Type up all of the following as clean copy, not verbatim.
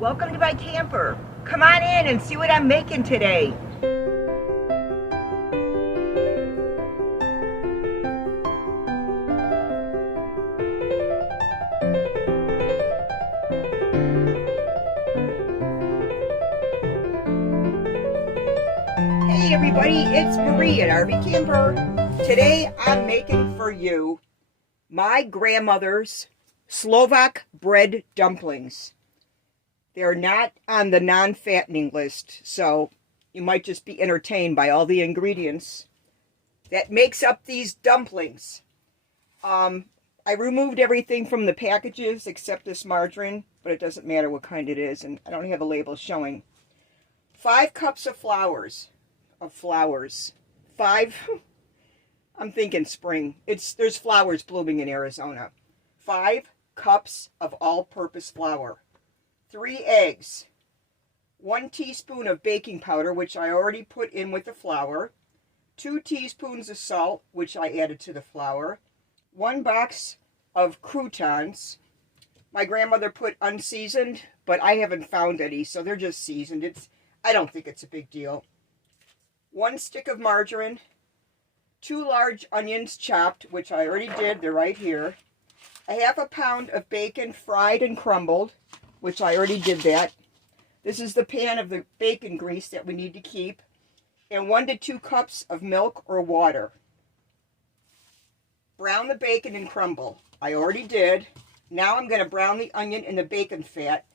Welcome to my camper. Come on in and see what I'm making today. Hey everybody, it's Marie at RV Camper. Today I'm making for you my grandmother's Slovak bread dumplings. They're not on the non-fattening list, so you might just be entertained by all the ingredients that makes up these dumplings. I removed everything from the packages except this margarine, but it doesn't matter what kind it is, and I don't have a label showing. 5 cups of flowers. I'm thinking spring. There's flowers blooming in Arizona. 5 cups of all-purpose flour. 3 eggs, 1 teaspoon of baking powder, which I already put in with the flour, 2 teaspoons of salt, which I added to the flour, 1 box of croutons. My grandmother put unseasoned, but I haven't found any, so they're just seasoned. I don't think it's a big deal. 1 stick of margarine, 2 large onions chopped, which I already did, they're right here, 1/2 pound of bacon fried and crumbled, which I already did that. This is the pan of the bacon grease that we need to keep. And 1 to 2 cups of milk or water. Brown the bacon and crumble. I already did. Now I'm going to brown the onion in the bacon fat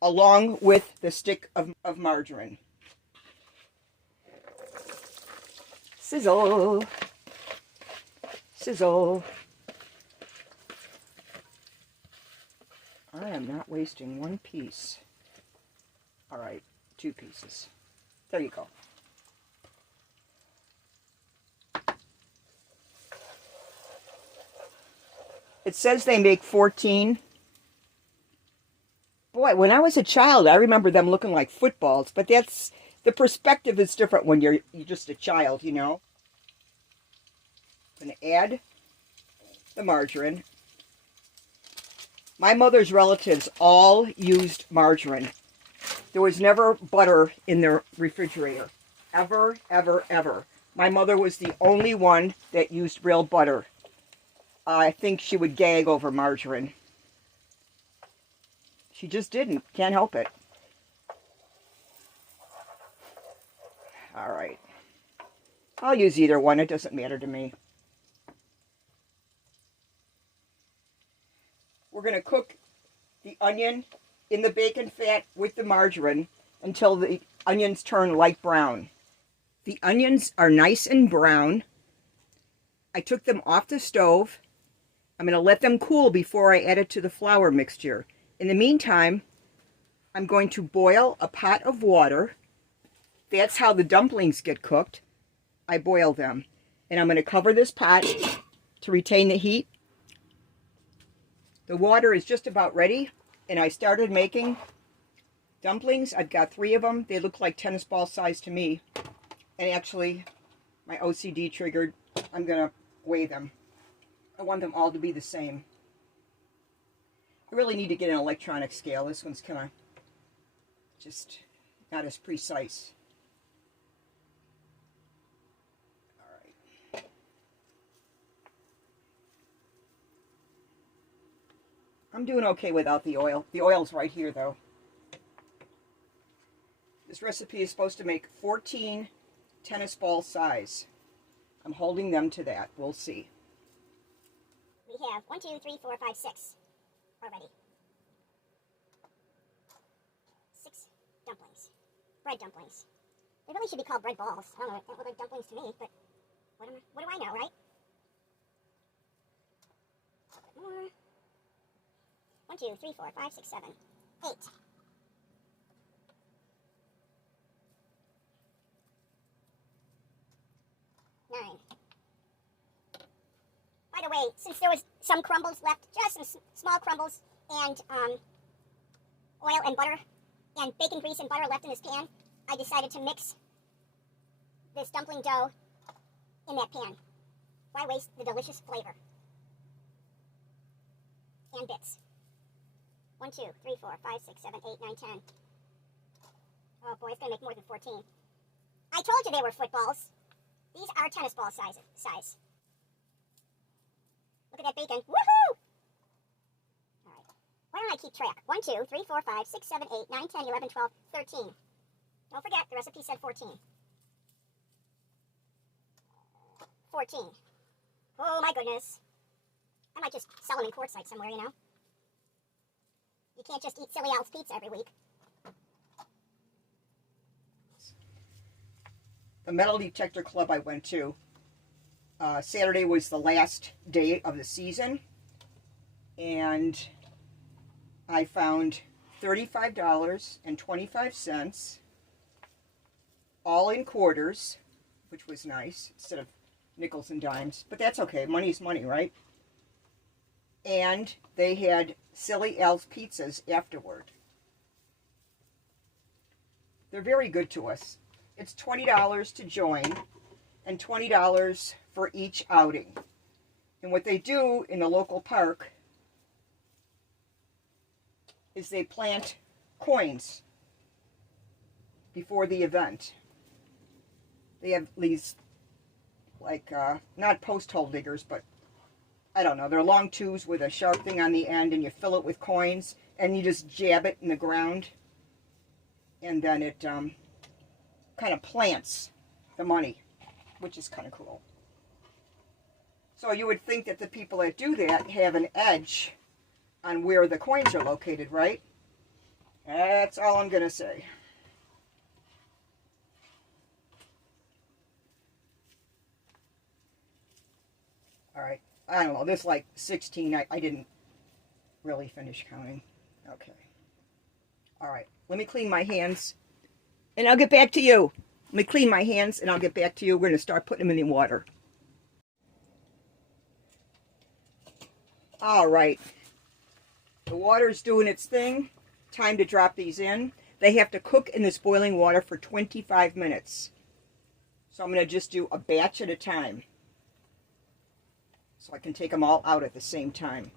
along with the stick of margarine. Sizzle. Sizzle. I am not wasting 1 piece. All right, 2 pieces. There you go. It says they make 14. Boy, when I was a child, I remember them looking like footballs, but the perspective is different when you're just a child, you know. I'm going to add the margarine. My mother's relatives all used margarine. There was never butter in their refrigerator. Ever, ever, ever. My mother was the only one that used real butter. I think she would gag over margarine. She just didn't. Can't help it. All right. I'll use either one. It doesn't matter to me. We're going to cook the onion in the bacon fat with the margarine until the onions turn light brown. The onions are nice and brown. I took them off the stove. I'm going to let them cool before I add it to the flour mixture. In the meantime, I'm going to boil a pot of water. That's how the dumplings get cooked. I boil them. And I'm going to cover this pot to retain the heat. The water is just about ready, and I started making dumplings. I've got 3 of them. They look like tennis ball size to me. And actually, my OCD triggered. I'm going to weigh them. I want them all to be the same. I really need to get an electronic scale. This one's kind of just not as precise. I'm doing okay without the oil. The oil's right here, though. This recipe is supposed to make 14 tennis ball size. I'm holding them to that. We'll see. We have 1, 2, 3, 4, 5, 6 already. 6 dumplings. Bread dumplings. They really should be called bread balls. I don't know. They don't look like dumplings to me, but what do I know, right? A bit more. 1, 2, 3, 4, 5, 6, 7, 8. 9. By the way, since there was some crumbles left, just some small crumbles, and oil and butter and bacon grease and butter left in this pan, I decided to mix this dumpling dough in that pan. Why waste the delicious flavor? And bits. 1, 2, 3, 4, 5, 6, 7, 8, 9, 10. Oh boy, it's going to make more than 14. I told you they were footballs. These are tennis ball size. Look at that bacon. Woohoo! All right. Why don't I keep track? 1, 2, 3, 4, 5, 6, 7, 8, 9, 10, 11, 12, 13. Don't forget, the recipe said 14. 14. Oh my goodness. I might just sell them in quartzite somewhere, you know. You can't just eat silly Al's pizza every week. The metal detector club I went to, Saturday was the last day of the season, and I found $35.25, all in quarters, which was nice, instead of nickels and dimes, but that's okay, money's money, right? And they had silly Al's pizzas afterward. They're very good to us. It's $20 to join and $20 for each outing. And what they do in the local park is they plant coins before the event. They have these, like, not post hole diggers, but I don't know, they're long tubes with a sharp thing on the end, and you fill it with coins, and you just jab it in the ground, and then it kind of plants the money, which is kind of cool. So you would think that the people that do that have an edge on where the coins are located, right? That's all I'm going to say. All right. I don't know. This like 16. I didn't really finish counting. Okay. All right. Let me clean my hands and I'll get back to you. Let me clean my hands and I'll get back to you. We're going to start putting them in the water. All right. The water's doing its thing. Time to drop these in. They have to cook in this boiling water for 25 minutes. So I'm going to just do a batch at a time, so I can take them all out at the same time.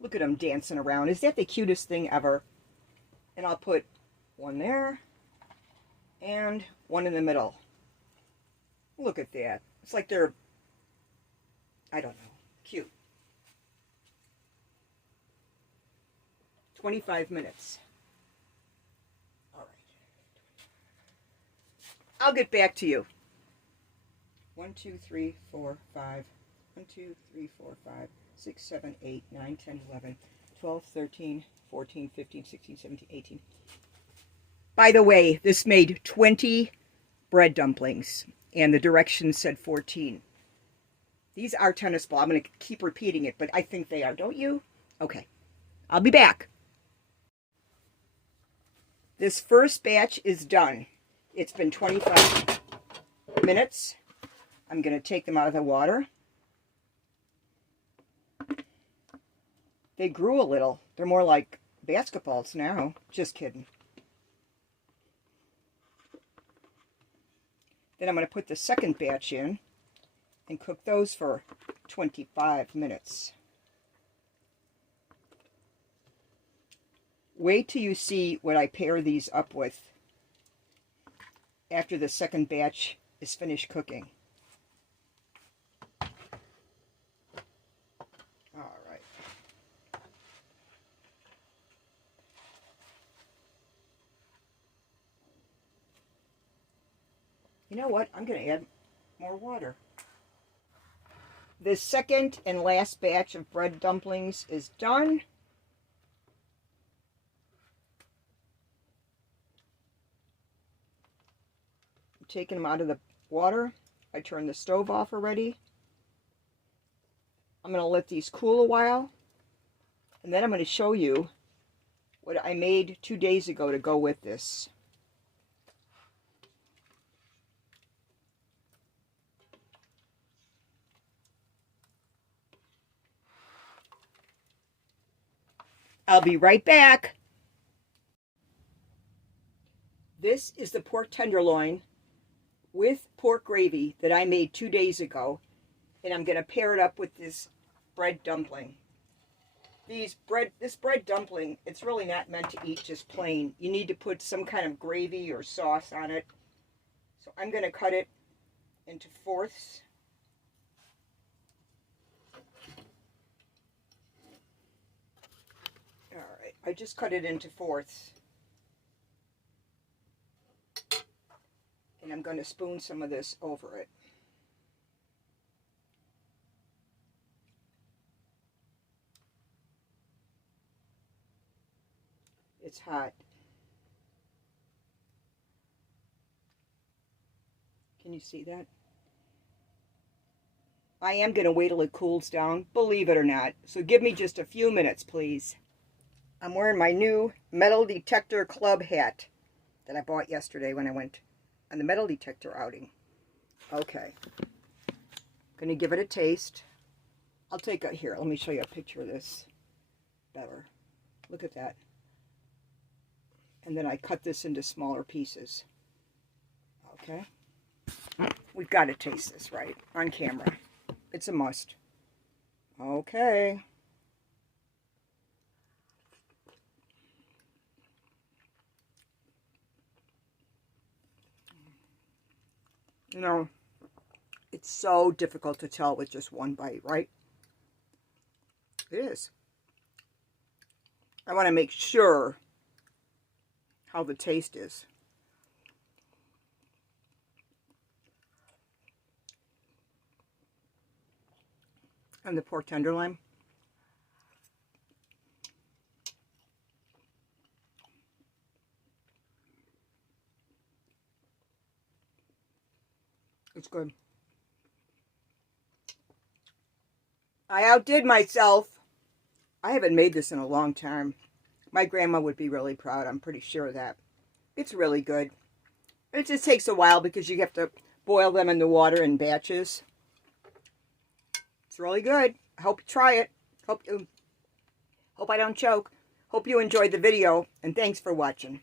Look at them dancing around. Is that the cutest thing ever? And I'll put one there and one in the middle. Look at that. It's like they're, I don't know, cute. 25 minutes. All right. I'll get back to you. 1, 2, 3, 4, 5. 1, 2, 3, 4, 5, 6, 7, 8, 9, 10, 11, 12, 13, 14, 15, 16, 17, 18. By the way, this made 20 bread dumplings, and the directions said 14. These are tennis ball. I'm going to keep repeating it, but I think they are. Don't you? Okay. I'll be back. This first batch is done. It's been 25 minutes. I'm going to take them out of the water. They grew a little. They're more like basketballs now. Just kidding. Then I'm going to put the second batch in and cook those for 25 minutes. Wait till you see what I pair these up with after the second batch is finished cooking. All right. You know what? I'm going to add more water. The second and last batch of bread dumplings is done. I'm taking them out of the water. I turned the stove off already. I'm going to let these cool a while. And then I'm going to show you what I made 2 days ago to go with this. I'll be right back. This is the pork tenderloin with pork gravy that I made 2 days ago. And I'm going to pair it up with this bread dumpling. This bread dumpling, it's really not meant to eat just plain. You need to put some kind of gravy or sauce on it. So I'm going to cut it into fourths. All right, I just cut it into fourths. And I'm going to spoon some of this over it. It's hot. Can you see that? I am going to wait till it cools down, believe it or not. So give me just a few minutes, please. I'm wearing my new metal detector club hat that I bought yesterday when I went on the metal detector outing. Okay. Going to give it a taste. I'll take it here. Let me show you a picture of this better. Look at that. And then I cut this into smaller pieces. Okay. We've got to taste this right on camera. It's a must. Okay. You know, it's so difficult to tell with just one bite, right? It is. I want to make sure how the taste is. And the pork tenderloin. It's good. I outdid myself. I haven't made this in a long time. My grandma would be really proud. I'm pretty sure of that. It's really good. It just takes a while because you have to boil them in the water in batches. It's really good. I hope you try it. Hope I don't choke. Hope you enjoyed the video, and thanks for watching.